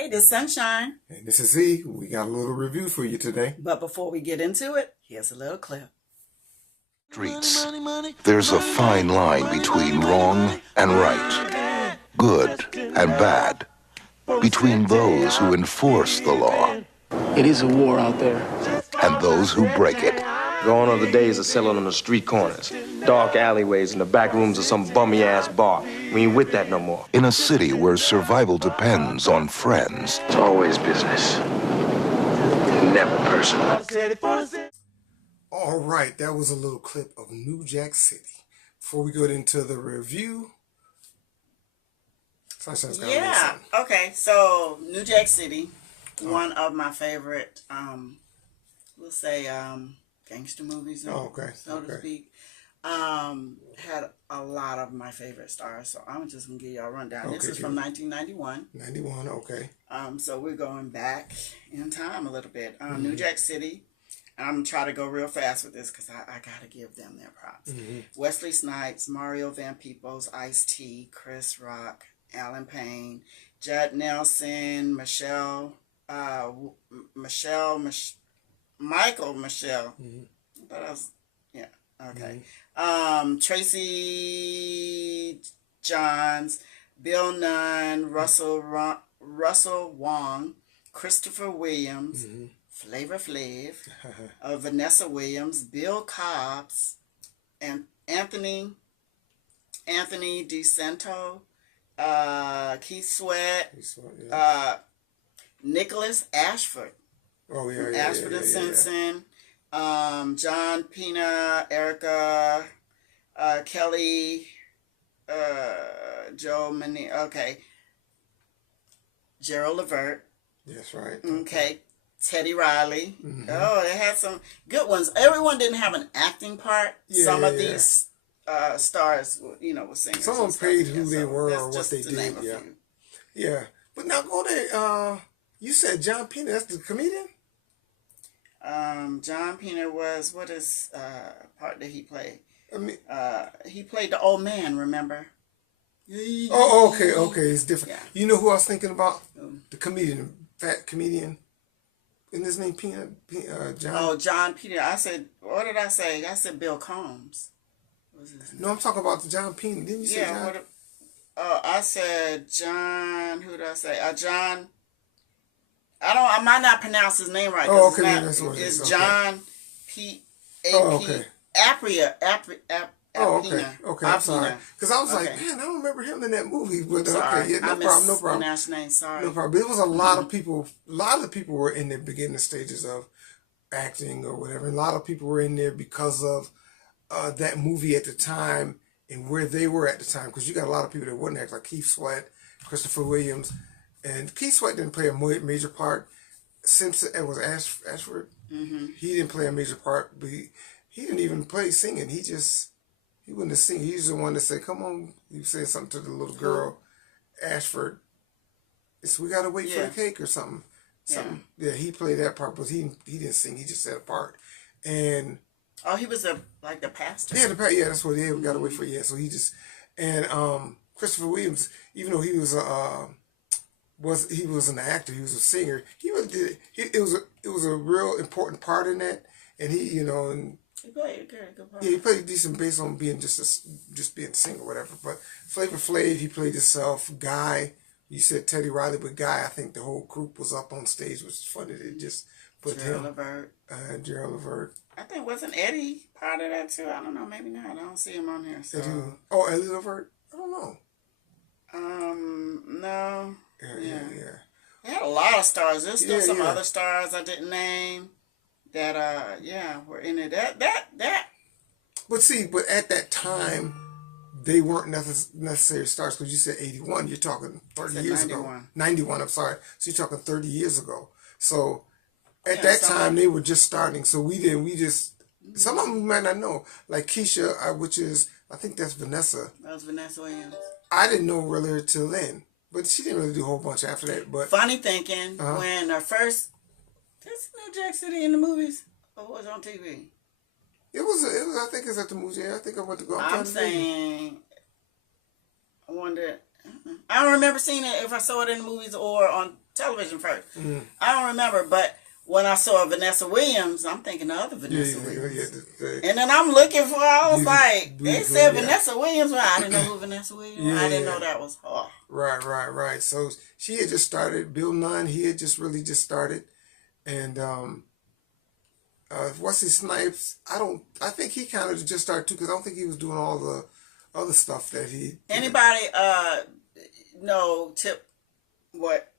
Hey, this is Sunshine. And this is Z. We got a little review for you today. But before we get into it, here's a little clip. Streets. There's a fine line between wrong and right, good and bad, between those who enforce the law It is a war out there. and those who break it. Gone are the days of selling on the street corners, dark alleyways, and the back rooms of some bummy-ass bar. We ain't with that no more. In a city where survival depends on friends, It's always business, never personal. All right, that was a little clip of New Jack City. Before we go into the review, Sunshine's got a little Yeah. something. Okay. So New Jack City, one of my favorite, we'll say, gangster movies, Oh, okay, so to okay. speak. Had a lot of my favorite stars. So I'm just gonna give y'all a rundown. This Okay, is from 1991. 91, okay. So we're going back in time a little bit. New Jack City. I'm going to try to go real fast with this because I got to give them their props. Wesley Snipes, Mario Van Peebles, Ice-T, Chris Rock, Alan Payne, Judd Nelson, Michael Michelle. That was, yeah, okay. Tracy Johns, Bill Nunn, Russell Wong, Christopher Williams, Flavor Flav, Vanessa Williams, Bill Cobbs, and Anthony DeSanto, Keith Sweat, Nicholas Ashford, Oh, yeah, Ashford and Simpson, John Pena, Erica, Kelly, Joe Mani, okay, Gerald Levert, That's right. okay, Teddy Riley. Oh, they had some good ones. Everyone didn't have an acting part. Some of these stars, were singers. Some of them paid who they so were that's or what just they to name did, a yeah. few. Yeah. But now go there. You said John Pena, that's the comedian? John Pena was, what is part that he played? I mean, He played the old man, remember? oh, okay, it's different. Yeah. You know who I was thinking about? The comedian, fat comedian. Isn't his name John? Oh, John Pena. I said, what did I say? I said Bill Combs. What was his name? No, I'm talking about the John Pena. Didn't you say Yeah, John? I said John. Who did I say? John. I might not pronounce his name right. Oh, It's okay, not- that's what it is. It's Okay. John P. A. Oh, P. okay. Apria. Oh, okay. Apina. Okay, I'm sorry. Apina. Because I was like, Okay. man, I don't remember him in that movie. But Sorry, okay, yeah, I no problem. mispronounced his name. Sorry. No problem. But it was a lot of people. A lot of the people were in the beginning stages of acting or whatever. And a lot of people were in there because of that movie at the time and where they were at the time. Because you got a lot of people that wouldn't act, like Keith Sweat, Christopher Williams, and Keith Sweat didn't play a major part. Simpson, it was Ashford. He didn't play a major part, but he didn't even play singing. He wouldn't sing. He's the one that said, "Come on," he said something to the little girl, Ashford. It's, we gotta wait for the cake or something. Yeah, he played that part, but he didn't sing. He just said a part. And Oh, he was like the pastor. yeah, that's what we gotta wait for. Yeah, so he just and Christopher Williams, even though he was he wasn't an actor, he was a singer. He really did. It was a real important part in that, and he and. He played a good part. Yeah, he played decent based on being just being a singer or whatever. But Flavor Flav, he played himself. Guy, you said Teddy Riley, but Guy, I think the whole group was up on stage, which was funny. They just put Gerald him. Levert. Gerald Levert. I think wasn't Eddie part of that too? I don't know. Maybe not. I don't see him on here. So. Eddie Levert? I don't know. No. Yeah. They had a lot of stars. There's still some Yeah. other stars I didn't name that were in it. That But see, at that time, they weren't necessary stars because you said 81. You're talking 30 years 91. ago. 91, I'm sorry. So you're talking 30 years ago. So at that some time, they were just starting. So we just, some of them you might not know. Like Keisha, which is, I think that's Vanessa. That was Vanessa Williams. I didn't know really till then. But she didn't really do a whole bunch after that. But Funny thinking, when her first, this New Jack City in the movies, or was it on TV? it was. I think it's at the movie. I think I went to go. I'm saying, I wonder. I don't remember seeing it if I saw it in the movies or on television first. Mm. I don't remember, but when I saw Vanessa Williams, I'm thinking the other Yeah, Vanessa yeah, Williams. yeah. And then I'm looking for, I was Yeah, like, yeah, they said yeah. Vanessa Williams, but I didn't know who Vanessa Williams was. I didn't Yeah. know that was her. Right. So she had just started. Bill Nunn, he had just really just started. And Wesley Snipes, I think he kind of just started too, because I don't think he was doing all the other stuff that he. Anybody know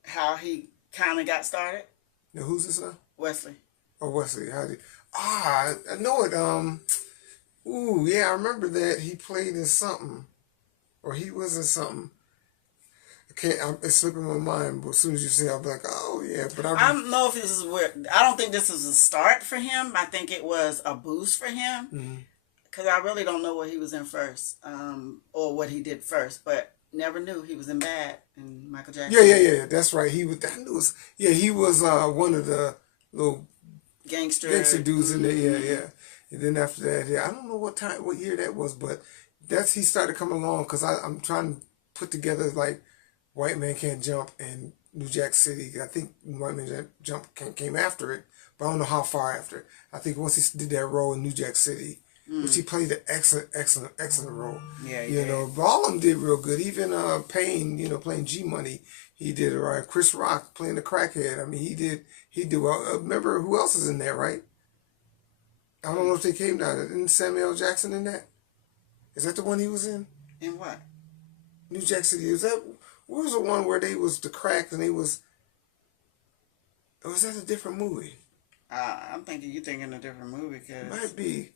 how he kind of got started? Now, who's this now? Wesley. Oh, Wesley. I know it. Ooh, yeah, I remember that he played in something, or he was in something. It's slipping my mind, but as soon as you say it, I'll be like, oh, yeah. But I don't know if this is I don't think this was a start for him. I think it was a boost for him. Because I really don't know what he was in first, or what he did first, but never knew he was in Bad and Michael Jackson. Yeah. That's right. He was. He was one of the little gangster dudes in there. Yeah. And then after that, I don't know what year that was, but he started coming along, because I'm trying to put together like White Man Can't Jump and New Jack City. I think White Man Can't Jump came after it, but I don't know how far after. I think once he did that role in New Jack City, which he played an excellent role. Yeah, you know, but all of them did real good. Even Payne, playing G Money, he did it right. Chris Rock playing the crackhead. I mean, he did well. Remember who else is in there, right? I don't know if they came down. Isn't Samuel Jackson in that? Is that the one he was in? In what? New Jack City. What was the one where they was the crack and they was? Or was that a different movie? I'm thinking you're thinking a different movie, because Might be.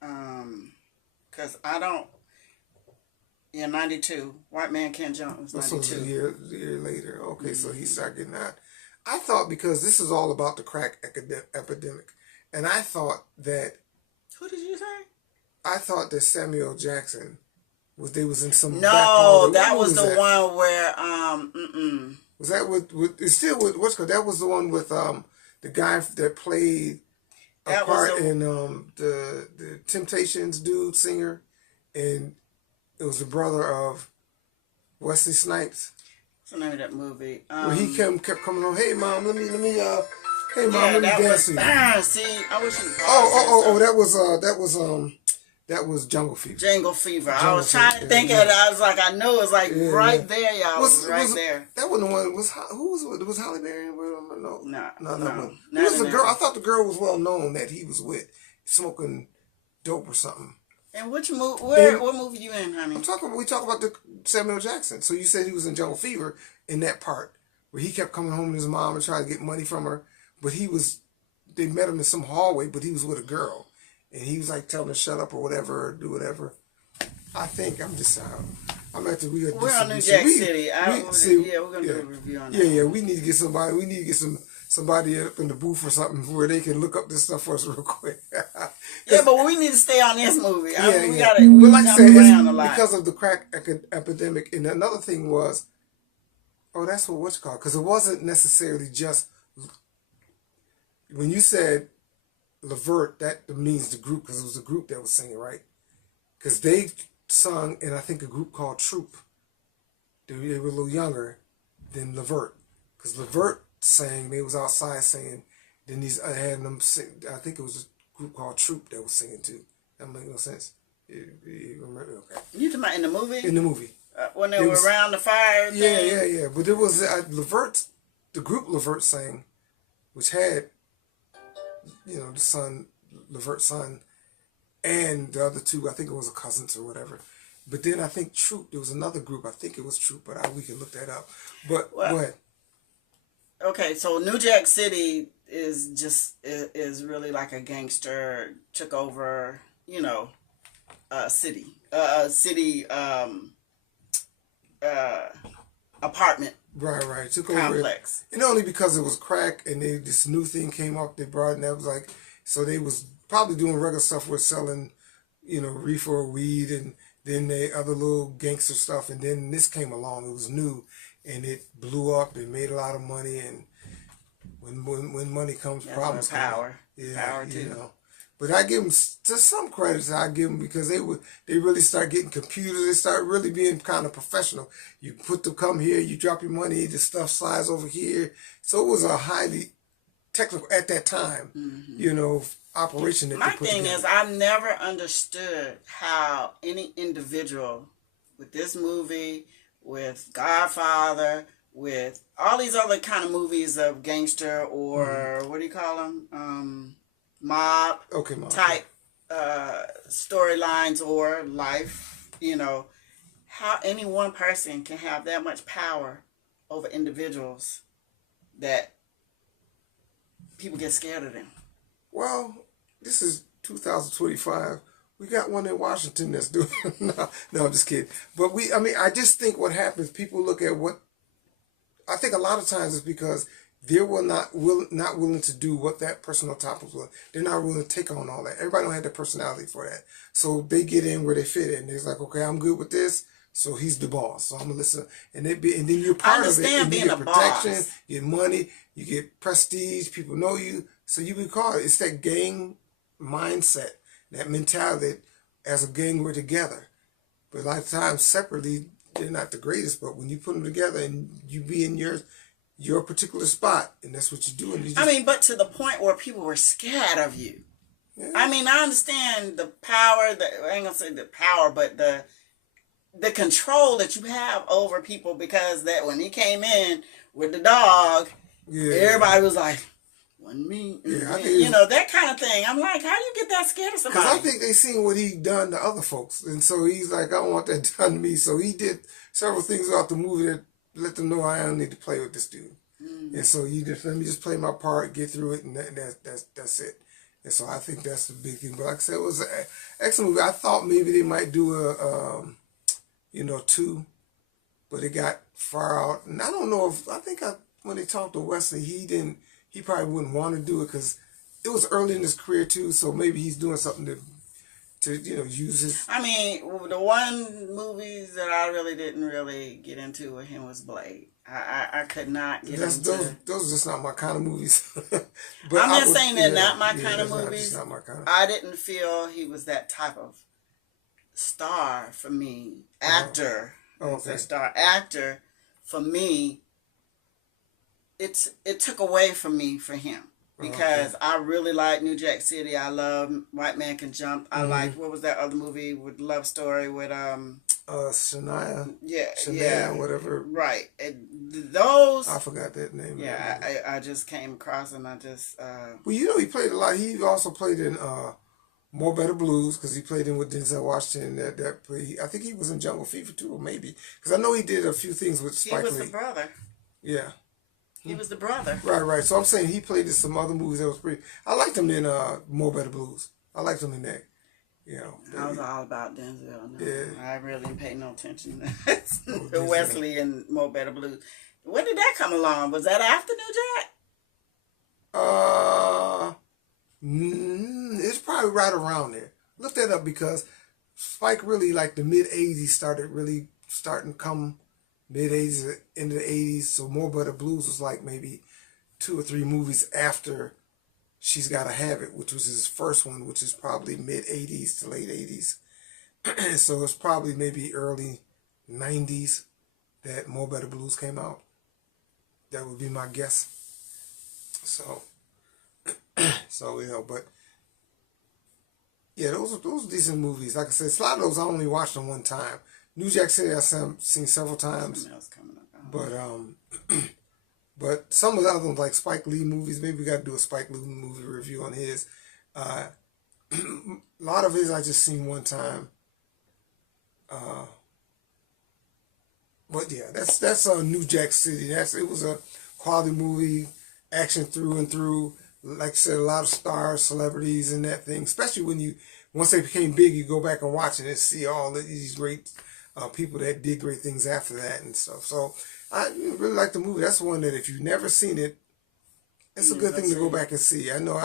Because I don't. Yeah, 92. White Man Can't Jump was 92. So it was a year later. Okay, so he started getting out. I thought, because this is all about the crack epidemic, and I thought that. Who did you say? I thought that Samuel Jackson was in some. No, that was the one where Was that with it's still with what's called? That was the one with the guy that played a part in the Temptations dude singer, and it was the brother of Wesley Snipes. What's the name of that movie? Where he kept coming on. Hey mom, let me. Hey mom, let me dance with you. See, I wish you. That was Jungle Fever. Jungle Fever. I was trying to think of it. I was like, I know it was like right there, y'all. Was right there. That wasn't the one. Who was it? Was Halle Berry with him? No. No. Who was the girl? I thought the girl was well known that he was with, smoking dope or something. And which movie? What movie you in, honey? We talk about the Samuel Jackson. So you said he was in Jungle Fever in that part where he kept coming home to his mom and trying to get money from her, but they met him in some hallway, but he was with a girl. And he was like telling her shut up or whatever, or do whatever. I think I'm after we're on New Jack City. We're gonna do a review on that. Yeah. We need to get somebody. We need to get somebody up in the booth or something where they can look up this stuff for us real quick. Yeah, but we need to stay on this movie. We gotta. But like I said, it's because of the crack epidemic. And another thing was, that's what's called, because it wasn't necessarily just when you said Levert, that means the group, because it was a group that was singing, right? Because they sung in, I think, a group called Troop. They were a little younger than Levert, because Levert sang, they was outside singing. Then I had them sing. I think it was a group called Troop that was singing too. That make no sense. You remember? Okay. You talking about in the movie? In the movie. When they were around the fire thing? Yeah. But it was Levert, the group Levert sang, which had, the son, Levert's son, and the other two, I think it was a cousins or whatever. But then I think Troop, there was another group, I think it was Troop, but we can look that up. But go ahead. Okay, so New Jack City is really like a gangster took over, city apartment. Right. Took complex. Over. And only because it was crack and this new thing came up they brought, and that was like, so they was probably doing regular stuff with selling, reefer or weed, and then they other little gangster stuff, and then this came along. It was new, and it blew up. It made a lot of money, and when money comes, problems power. come. Yeah, power too. But I give them just some credits. I give them because they really start getting computers. They start really being kind of professional. You come here, you drop your money, the stuff slides over here. So it was a highly technical at that time, operation that My they put thing together. is, I've never understood how any individual with this movie, with Godfather, with all these other kind of movies of gangster or what do you call them? Mob type storylines or life, how any one person can have that much power over individuals that people get scared of them. Well, this is 2025. We got one in Washington that's doing no, I'm just kidding. But I just think what happens, people look at what, I think a lot of times it's because they were not willing to do what that person on top was willing. They're not willing to take on all that. Everybody don't have the personality for that. So they get in where they fit in. They're like, okay, I'm good with this. So he's the boss. So I'm gonna listen. And then you're part of it. And you get protection, you get money, you get prestige, people know you. So you be called. It's that gang mindset, that mentality that as a gang we're together. But a lot of times separately, they're not the greatest. But when you put them together and you be in your particular spot, and that's what you do. And but to the point where people were scared of you. Yeah. I understand the power, I ain't gonna say the power, but the control that you have over people, because that when he came in with the dog, everybody was like, wasn't me. That kind of thing. I'm like, how do you get that scared of somebody? Because I think they seen what he done to other folks. And so he's like, I don't want that done to me. So he did several things about the movie that let them know I don't need to play with this dude. And so let me just play my part, get through it, and that's it. And so I think that's the big thing. But like I said, it was an excellent movie. I thought maybe they might do a 2, but it got far out. And I don't know when they talked to Wesley, he probably wouldn't want to do it because it was early in his career too. So maybe he's doing something to use his. The one movies that I really didn't get into with him was Blade. I could not get into those are just not my kind of movies. But I'm just saying they're not my kind of movies. Not my kind of. I didn't feel he was that type of star for me. Actor. Star actor for me. It took away from me for him. Because I really like New Jack City. I love White Man Can Jump. I liked, what was that other movie with love story with Shania. Yeah. Whatever. Right. Those. I forgot that name. Yeah, I just came across and I just. Well, he played a lot. He also played in More Better Blues because he played in with Denzel Washington. I think he was in Jungle Fever too, or maybe because I know he did a few things with Spike Lee. He was the brother. Yeah. He was the brother. Right. So I'm saying he played in some other movies that was pretty. I liked him in More Better Blues. I liked him in that. I was all about Denzel. No. Yeah. I really didn't pay no attention to Wesley and More Better Blues. When did that come along? Was that after New Jack? It's probably right around there. Look that up because Spike really like the mid '80s starting to come. Mid '80s, into the '80s, so More Better Blues was like maybe 2 or 3 movies after She's Gotta Have It, which was his first one, which is probably mid '80s to late '80s. So it's probably maybe early '90s that More Better Blues came out. That would be my guess. So but yeah, those are decent movies. Like I said, a lot of those I only watched them one time. New Jack City I've seen several times, but some of the other ones like Spike Lee movies, maybe we got to do a Spike Lee movie review on his. A lot of his I just seen one time. But yeah, that's New Jack City. It was a quality movie, action through and through. Like I said, a lot of stars, celebrities, and that thing. Especially once they became big, you go back and watch it and see all these great. People that did great things after that and stuff. So I really like the movie. That's one that if you've never seen it, it's a good thing to go back and see. I know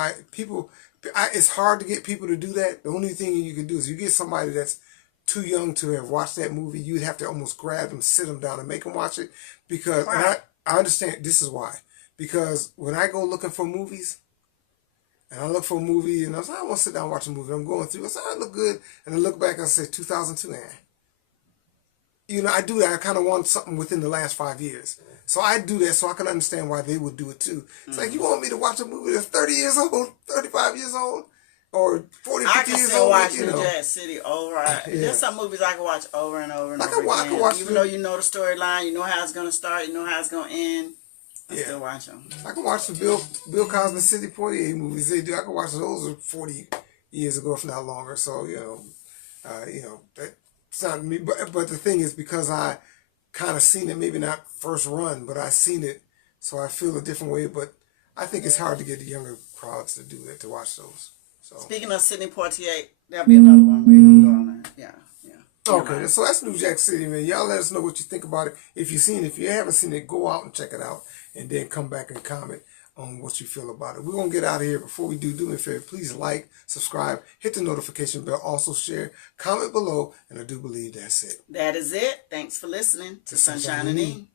it's hard to get people to do that. The only thing you can do is you get somebody that's too young to have watched that movie, you'd have to almost grab them, sit them down and make them watch it. Because I understand this is why. Because when I go looking for movies, and I look for a movie, and I say, I want to sit down and watch a movie. I'm going through. I say, I look good, and I look back and I say, 2002, I do that. I kind of want something within the last 5 years. So I do that so I can understand why they would do it too. It's like, you want me to watch a movie that's 30 years old, 35 years old, or 40, 50 years old? I can still watch New Jack City over. There's some movies I can watch over and over and over again. I can watch even though you know the storyline, you know how it's going to start, you know how it's going to end. I still watch them. I can watch the Bill Cosby, Sidney Poitier movies they do. I can watch those 40 years ago, if not longer. So that's not me. But the thing is, because I kind of seen it, maybe not first run, but I seen it, so I feel a different way. But I think it's hard to get the younger crowds to do that, to watch those. So speaking of Sidney Poitier, there'll be another one. We're gonna go on that. Yeah. Okay, so that's New Jack City, man. Y'all let us know what you think about it. If you've seen it, if you haven't seen it, go out and check it out, and then come back and comment on what you feel about it. We're going to get out of here. Before we do me a favor, please like, subscribe, hit the notification bell, also share, comment below, and I do believe that's it. That is it. Thanks for listening to Sunshine and E.